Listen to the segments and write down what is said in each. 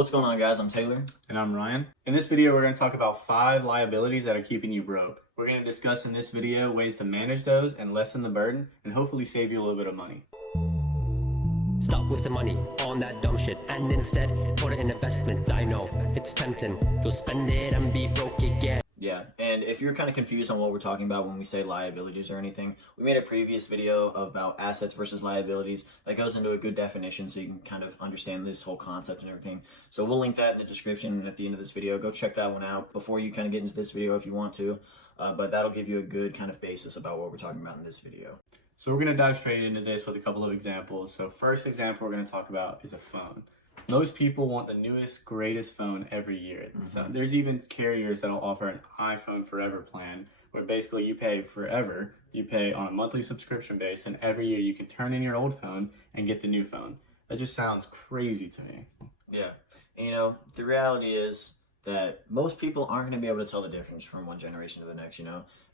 What's going on, guys? I'm Taylor. And I'm Ryan. In this video, we're going to talk about 5 liabilities that are keeping you broke. We're going to discuss in this video ways to manage those and lessen the burden and hopefully save you a little bit of money. Stop wasting money on that dumb shit and instead put it in investment. I know it's tempting. You'll spend it and be broke again. Yeah, and if you're kind of confused on what we're talking about when we say liabilities or anything, we made a previous video about assets versus liabilities that goes into a good definition so you can kind of understand this whole concept and everything. So we'll link that in the description and at the end of this video. Go check that one out before you kind of get into this video if you want to, but that'll give you a good kind of basis about what we're talking about in this video. So we're going to dive straight into this with a couple of examples. So first example we're going to talk about is a phone. Most people want the newest, greatest phone every year. So there's even carriers that'll offer an iPhone Forever plan, where basically you pay forever. You pay on a monthly subscription base, and every year you can turn in your old phone and get the new phone. That just sounds crazy to me. Yeah, and, the reality is that most people aren't going to be able to tell the difference from one generation to the next.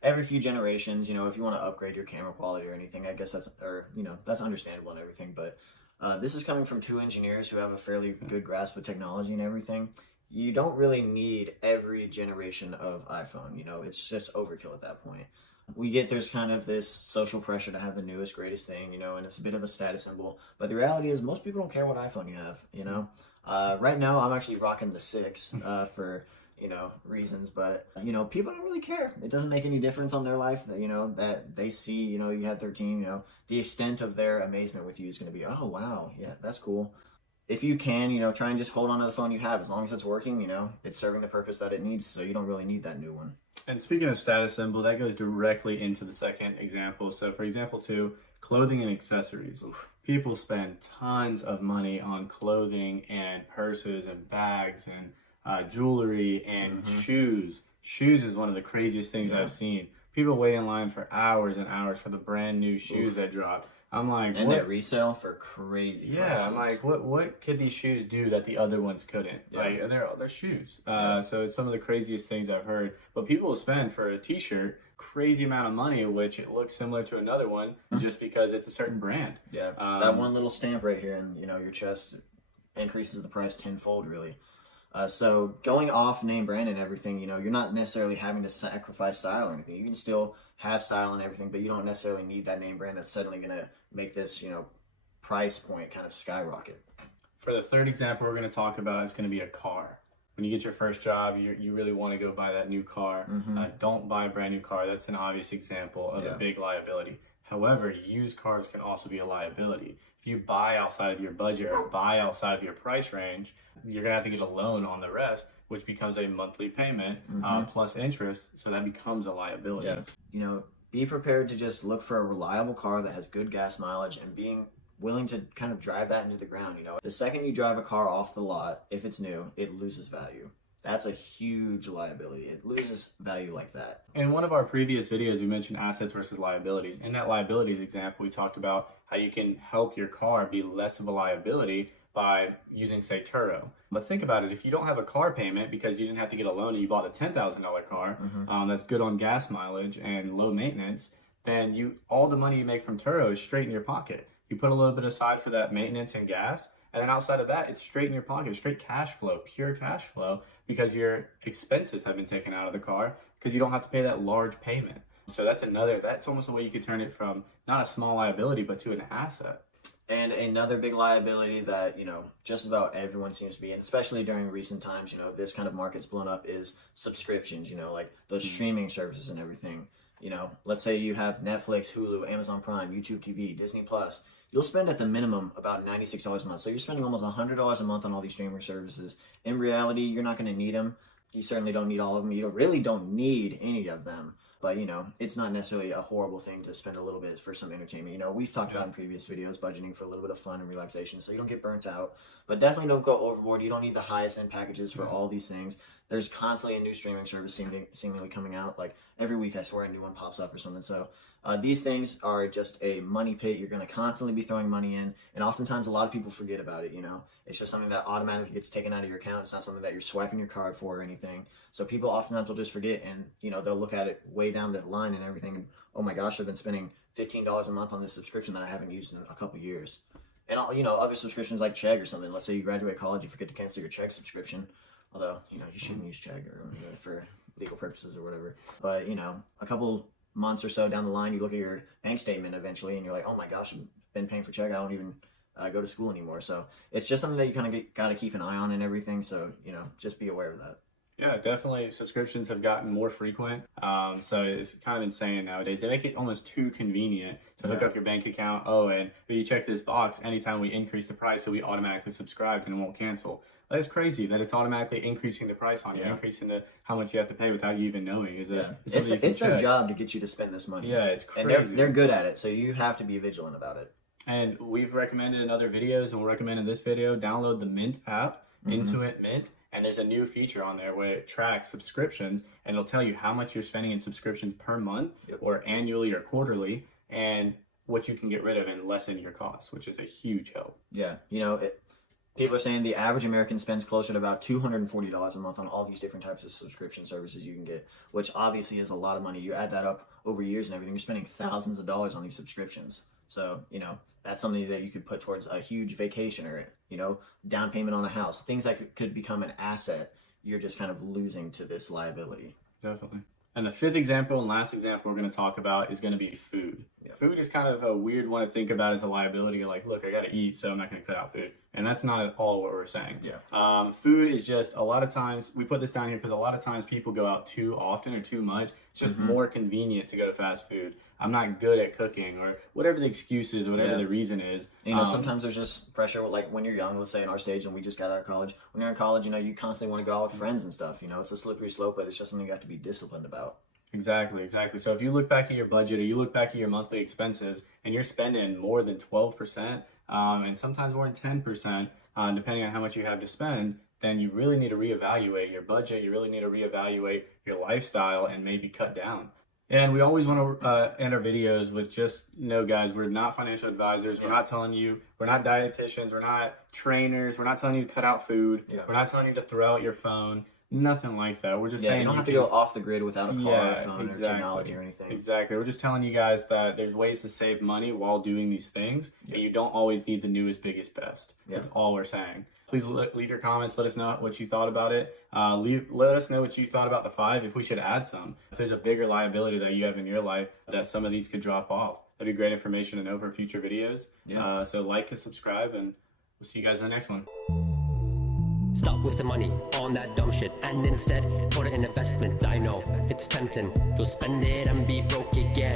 Every few generations, if you want to upgrade your camera quality or anything, I guess that's understandable and everything, but this is coming from 2 engineers who have a fairly good grasp of technology and everything. You don't really need every generation of iPhone. It's just overkill at that point. We get there's kind of this social pressure to have the newest, greatest thing, and it's a bit of a status symbol. But the reality is most people don't care what iPhone you have, Right now, I'm actually rocking the 6 for, reasons, but, people don't really care. It doesn't make any difference on their life, that they see, you have 13, the extent of their amazement with you is going to be, oh, wow, yeah, that's cool. If you can, try and just hold on to the phone you have. As long as it's working, it's serving the purpose that it needs, so you don't really need that new one. And speaking of status symbol, that goes directly into the second example. So for example 2, clothing and accessories. People spend tons of money on clothing and purses and bags and jewelry and shoes. Shoes is one of the craziest things I've seen. People wait in line for hours and hours for the brand new shoes that dropped. I'm like, and that resale for crazy prices. I'm like, what could these shoes do that the other ones couldn't? Yeah. Like, they're shoes. So it's some of the craziest things I've heard. But people will spend for a t-shirt crazy amount of money, which it looks similar to another one just because it's a certain brand. Yeah, that one little stamp right here and your chest increases the price tenfold, really. So going off name brand and everything, you're not necessarily having to sacrifice style or anything. You can still have style and everything, but you don't necessarily need that name brand that's suddenly going to make this, price point kind of skyrocket. For the third example we're going to talk about is going to be a car. When you get your first job, you really want to go buy that new car. Don't buy a brand new car. That's an obvious example of a big liability. However, used cars can also be a liability. If you buy outside of your budget or buy outside of your price range, you're going to have to get a loan on the rest, which becomes a monthly payment plus interest, so that becomes a liability. Yeah. Be prepared to just look for a reliable car that has good gas mileage and being willing to kind of drive that into the ground. The second you drive a car off the lot, if it's new, it loses value. That's a huge liability. It loses value like that. In one of our previous videos, we mentioned assets versus liabilities. In that liabilities example, we talked about how you can help your car be less of a liability by using, say, Turo. But think about it. If you don't have a car payment because you didn't have to get a loan and you bought a $10,000 car that's good on gas mileage and low maintenance, then all the money you make from Turo is straight in your pocket. You put a little bit aside for that maintenance and gas, and then outside of that, it's straight in your pocket, straight cash flow, pure cash flow, because your expenses have been taken out of the car because you don't have to pay that large payment. So that's almost a way you could turn it from not a small liability, but to an asset. And another big liability that, just about everyone seems to be, and especially during recent times, this kind of market's blown up is subscriptions, like those streaming services and everything. Let's say you have Netflix, Hulu, Amazon Prime, YouTube TV, Disney Plus. You'll spend at the minimum about $96 a month. So you're spending almost $100 a month on all these streaming services. In reality, you're not going to need them. You certainly don't need all of them. You really don't need any of them. But, it's not necessarily a horrible thing to spend a little bit for some entertainment. We've talked about in previous videos, budgeting for a little bit of fun and relaxation so you don't get burnt out. But definitely don't go overboard. You don't need the highest end packages for all these things. There's constantly a new streaming service seemingly coming out. Like every week, I swear a new one pops up or something. So these things are just a money pit. You're going to constantly be throwing money in. And oftentimes, a lot of people forget about it, It's just something that automatically gets taken out of your account. It's not something that you're swiping your card for or anything. So people oftentimes will just forget and, they'll look at it way down the line and everything. And, oh my gosh, I've been spending $15 a month on this subscription that I haven't used in a couple years. And other subscriptions like Chegg or something. Let's say you graduate college, you forget to cancel your Chegg subscription. Although, you shouldn't use Chegg or for legal purposes or whatever. But, a couple months or so down the line, you look at your bank statement eventually and you're like, oh my gosh, I've been paying for Chegg. I don't even go to school anymore. So it's just something that you kind of got to keep an eye on and everything. So, just be aware of that. Yeah, definitely. Subscriptions have gotten more frequent. So it's kind of insane nowadays. They make it almost too convenient to hook up your bank account. Oh, and you check this box anytime we increase the price, so we automatically subscribe and it won't cancel. That's crazy that it's automatically increasing the price on you, increasing how much you have to pay without you even knowing. It's their job to get you to spend this money. Yeah, it's crazy. And they're good at it, so you have to be vigilant about it. And we've recommended in other videos, and we'll recommend in this video, download the Mint app, Intuit Mint. And there's a new feature on there where it tracks subscriptions and it'll tell you how much you're spending in subscriptions per month or annually or quarterly and what you can get rid of and lessen your costs, which is a huge help. Yeah. People are saying the average American spends closer to about $240 a month on all these different types of subscription services you can get, which obviously is a lot of money. You add that up over years and everything, you're spending thousands of dollars on these subscriptions. So, that's something that you could put towards a huge vacation or, down payment on a house, things that could become an asset. You're just kind of losing to this liability. Definitely. And the fifth example and last example we're going to talk about is going to be food. Food is kind of a weird one to think about as a liability. Like, look, I got to eat, so I'm not going to cut out food. And that's not at all what we're saying. Food is just a lot of times, we put this down here because a lot of times people go out too often or too much. It's just more convenient to go to fast food. I'm not good at cooking or whatever the excuse is, whatever the reason is. Sometimes there's just pressure, like when you're young, let's say in our stage and we just got out of college. When you're in college, you constantly want to go out with friends and stuff. It's a slippery slope, but it's just something you have to be disciplined about. Exactly. So if you look back at your budget or you look back at your monthly expenses and you're spending more than 12% and sometimes more than 10%, depending on how much you have to spend, then you really need to reevaluate your budget. You really need to reevaluate your lifestyle and maybe cut down. And we always want to end our videos with just, guys, we're not financial advisors. We're not telling you, we're not dietitians. We're not trainers. We're not telling you to cut out food. We're not telling you to throw out your phone. Nothing like that. We're just saying you don't have to go off the grid without a car or phone or technology or anything. Exactly. We're just telling you guys that there's ways to save money while doing these things, and you don't always need the newest, biggest, best. That's all we're saying. Please leave your comments. Let us know what you thought about it. Let us know what you thought about the 5, if we should add some. If there's a bigger liability that you have in your life that some of these could drop off. That'd be great information to know for future videos. So like and subscribe, and we'll see you guys in the next one. Stop wasting money on that dumb shit and instead put it in investment. I know it's tempting. You'll spend it and be broke again.